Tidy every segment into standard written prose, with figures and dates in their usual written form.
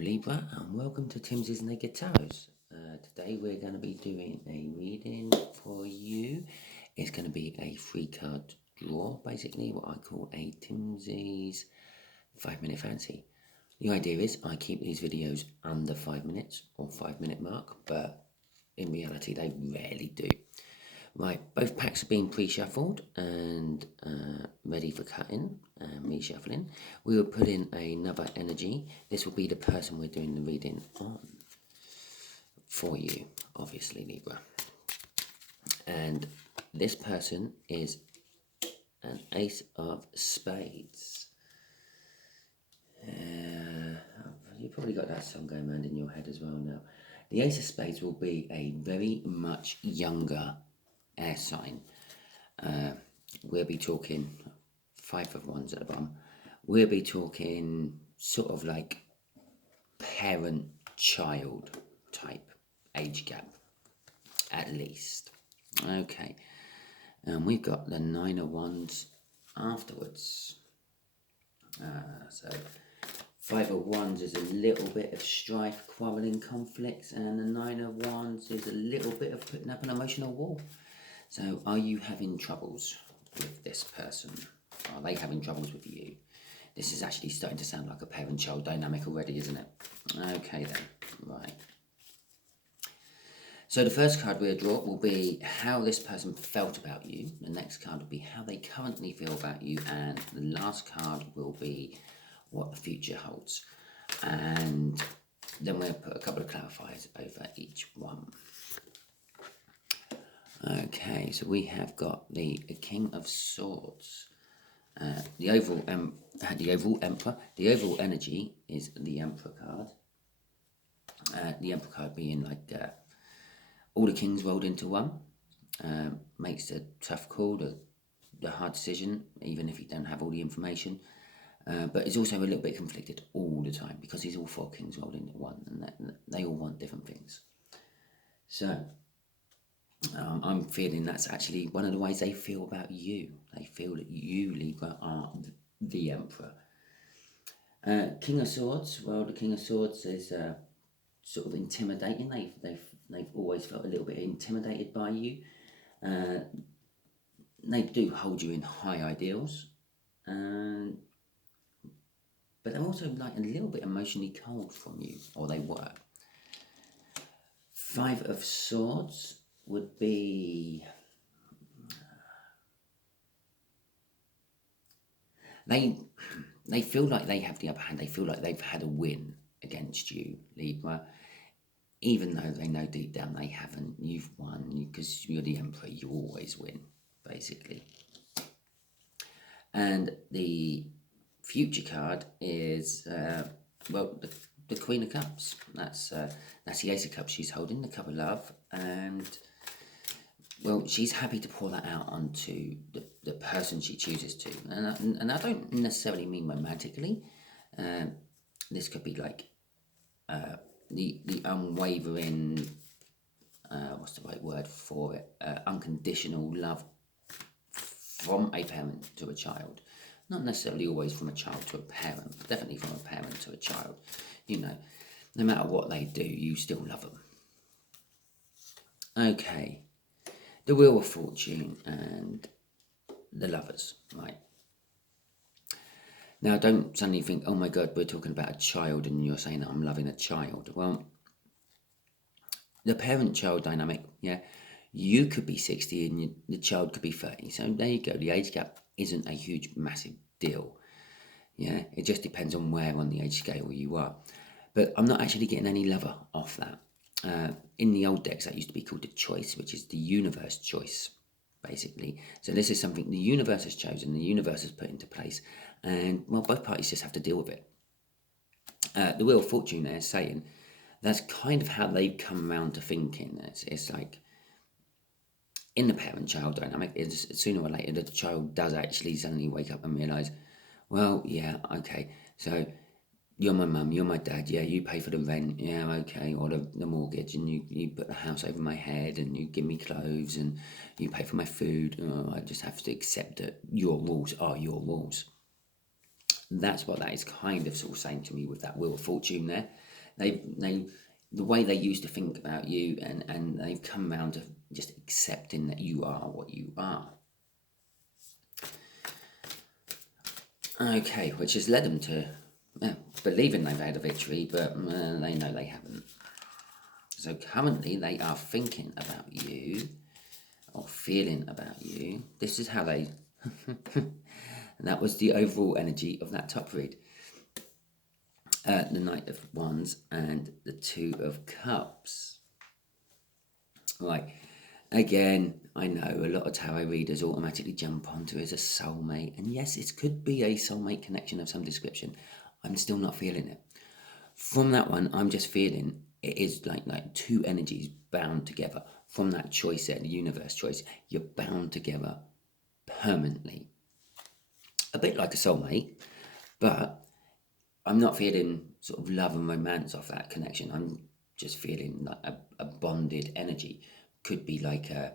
Libra, and welcome to Timsy Naked Tarot. Today we're going to be doing a reading for you. It's going to be a 3-card draw, basically what I call a Timsy's 5-minute fancy. The idea is I keep these videos under 5 minutes or 5-minute mark, but in reality they rarely do. Right, both packs have been pre-shuffled and ready for cutting and reshuffling. We will put in another energy. This will be the person we're doing the reading on for you, obviously, Libra. And this person is an Ace of Spades. You've probably got that song going around in your head as well now. The Ace of Spades will be a very much younger air sign. We'll be talking 5 of Wands at the bottom. We'll be talking sort of like parent-child type age gap, at least. Okay, and we've got the 9 of Wands afterwards. So 5 of Wands is a little bit of strife, quarrelling, conflicts, and the 9 of Wands is a little bit of putting up an emotional wall. So are you having troubles with this person? Are they having troubles with you? This is actually starting to sound like a parent-child dynamic already, isn't it? Okay then, right. So the first card we'll draw will be how this person felt about you. The next card will be how they currently feel about you. And the last card will be what the future holds. And then we'll put a couple of clarifiers over each one. Okay, so we have got the King of Swords, the overall Emperor. The overall energy is the Emperor card. The Emperor card being like all the kings rolled into one. Makes a tough call, the hard decision, even if you don't have all the information. But it's also a little bit conflicted all the time because he's all 4 kings rolled into one, and they all want different things. So I'm feeling that's actually one of the ways they feel about you. They feel that you, Libra, are the Emperor. King of Swords. Well, the King of Swords is sort of intimidating. They've always felt a little bit intimidated by you. They do hold you in high ideals, but they're also like a little bit emotionally cold from you, or they were. 5 of Swords would be they feel like they have the upper hand. They feel like they've had a win against you, Libra, even though they know deep down they haven't. You've won because you're the Emperor. You always win, basically. And the future card is the Queen of Cups. That's the Ace of Cups she's holding, the cup of love, and well, she's happy to pour that out onto the person she chooses to, and I don't necessarily mean romantically. This could be like the unwavering, what's the right word for it? Unconditional love from a parent to a child. Not necessarily always from a child to a parent, but definitely from a parent to a child. You know, no matter what they do, you still love them. Okay. The Wheel of Fortune and the Lovers, right? Now, don't suddenly think, oh my God, we're talking about a child and you're saying that I'm loving a child. Well, the parent-child dynamic, yeah, you could be 60 and the child could be 30. So there you go. The age gap isn't a huge, massive deal. Yeah, it just depends on where on the age scale you are. But I'm not actually getting any lover off that. In the old decks, that used to be called the choice, which is the universe choice, basically. So this is something the universe has chosen, the universe has put into place, and, well, both parties just have to deal with it. The Wheel of Fortune there is saying that's kind of how they've come around to thinking. It's like, in the parent-child dynamic, is sooner or later the child does actually suddenly wake up and realise, well, yeah, okay, so you're my mum, you're my dad, yeah, you pay for the rent, yeah, okay, or the mortgage, and you put the house over my head, and you give me clothes, and you pay for my food. Oh, I just have to accept that your rules are your rules. That's what that is kind of sort of saying to me with that Wheel of Fortune there. They the way they used to think about you, and they've come around to just accepting that you are what you are. Okay, which has led them to believing they've had a victory, but they know they haven't. So currently they are thinking about you, or feeling about you. This is how they... and that was the overall energy of that top read. The Knight of Wands and the Two of Cups. Right. Again, I know a lot of tarot readers automatically jump onto it as a soulmate. And yes, it could be a soulmate connection of some description. I'm still not feeling it. From that one, I'm just feeling it is like two energies bound together. From that choice there, the universe choice, you're bound together permanently. A bit like a soulmate, but I'm not feeling sort of love and romance off that connection. I'm just feeling like a bonded energy. Could be like a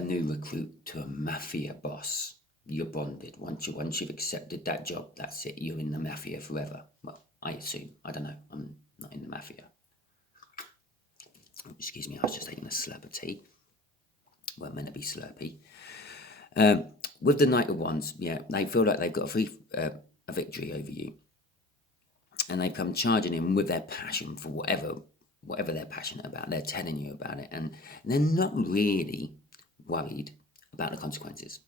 new recruit to a mafia boss. You're bonded. Once you've accepted that job, that's it. You're in the mafia forever. Well, I assume. I don't know. I'm not in the mafia. Excuse me, I was just taking a slab of tea. Weren't meant to be slurpy. With the Knight of Wands, yeah, they feel like they've got a victory over you. And they come charging in with their passion for whatever they're passionate about. They're telling you about it. And they're not really worried about the consequences,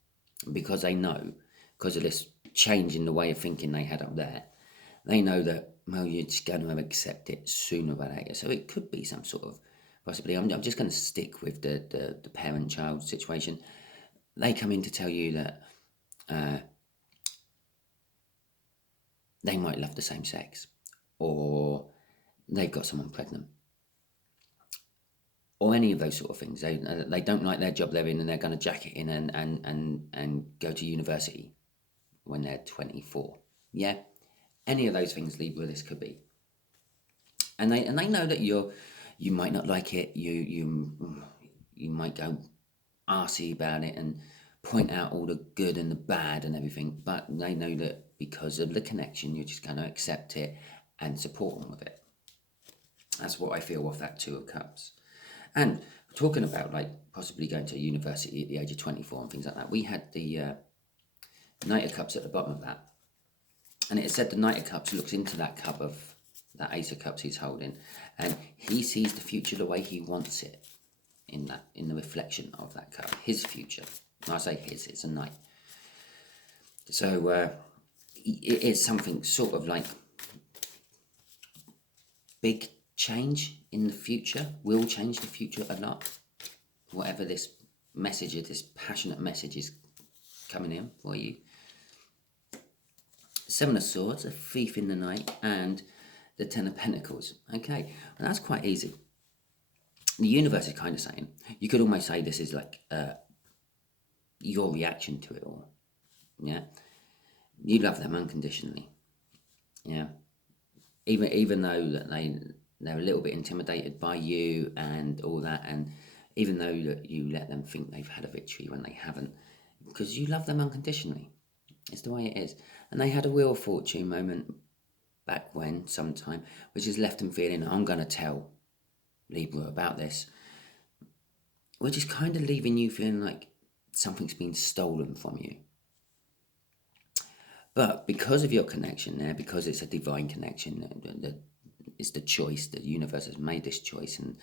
because they know, because of this change in the way of thinking they had up there, they know that, well, you're just going to accept it sooner or later. So it could be some sort of possibly. I'm just going to stick with the parent-child situation. They come in to tell you that they might love the same sex, or they've got someone pregnant, or any of those sort of things. They don't like their job they're in, and they're going to jack it in and go to university when they're 24. Yeah, any of those things, Libra, this could be. And they know that you might not like it. You might go arsey about it and point out all the good and the bad and everything, but they know that because of the connection, you're just going to accept it and support them with it. That's what I feel off that Two of Cups. And talking about like possibly going to university at the age of 24 and things like that, we had the Knight of Cups at the bottom of that, and it said the Knight of Cups looks into that cup of that Ace of Cups he's holding, and he sees the future the way he wants it in the reflection of that cup, his future. When I say his, it's a knight. So it is something sort of like big change in the future, will change the future a lot. Whatever this message, this passionate message is coming in for you. Seven of Swords, a Thief in the Night, and the Ten of Pentacles. Okay, well, that's quite easy. The universe is kind of saying, you could almost say this is like your reaction to it all. Yeah, you love them unconditionally. Yeah, even though that they're a little bit intimidated by you and all that, and even though that you let them think they've had a victory when they haven't, because you love them unconditionally. It's the way it is. And they had a Wheel of Fortune moment back when, sometime, which has left them feeling, I'm going to tell Libra about this, which is kind of leaving you feeling like something's been stolen from you. But because of your connection there, because it's a divine connection, it's the choice, the universe has made this choice and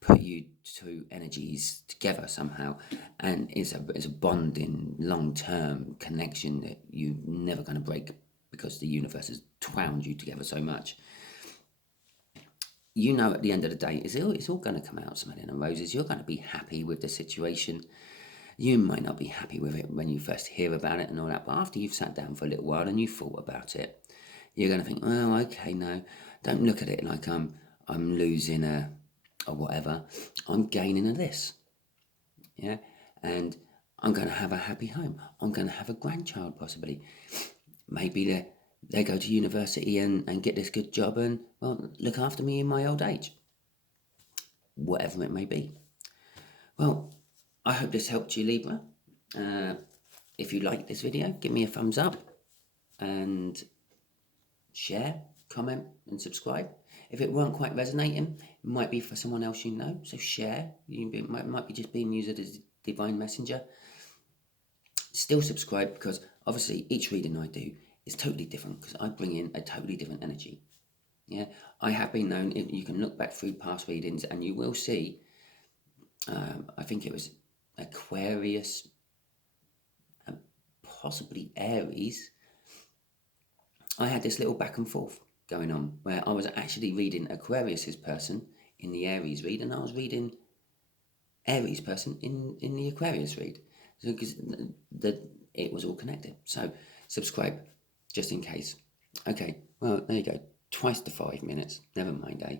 put you two energies together somehow, and it's a bonding, long-term connection that you're never going to break, because the universe has twound you together so much. You know, at the end of the day, it's all going to come out smelling of roses. You're going to be happy with the situation. You might not be happy with it when you first hear about it and all that, but after you've sat down for a little while and you've thought about it, you're going to think, oh, okay, no, don't look at it like I'm losing or whatever. I'm gaining a this. Yeah, and I'm going to have a happy home. I'm going to have a grandchild possibly. Maybe they go to university and get this good job and, well, look after me in my old age. Whatever it may be. Well, I hope this helped you, Libra. If you liked this video, give me a thumbs up. and share, comment, and subscribe. If it weren't quite resonating, it might be for someone else you know. So share. Might be just being used as a divine messenger. Still subscribe, because obviously each reading I do is totally different, because I bring in a totally different energy. Yeah, I have been known. You can look back through past readings and you will see. I think it was Aquarius, and possibly Aries. I had this little back and forth going on where I was actually reading Aquarius's person in the Aries read, and I was reading Aries person in the Aquarius read. So because it was all connected. So subscribe just in case. Okay, well, there you go. Twice the 5 minutes. Never mind, eh?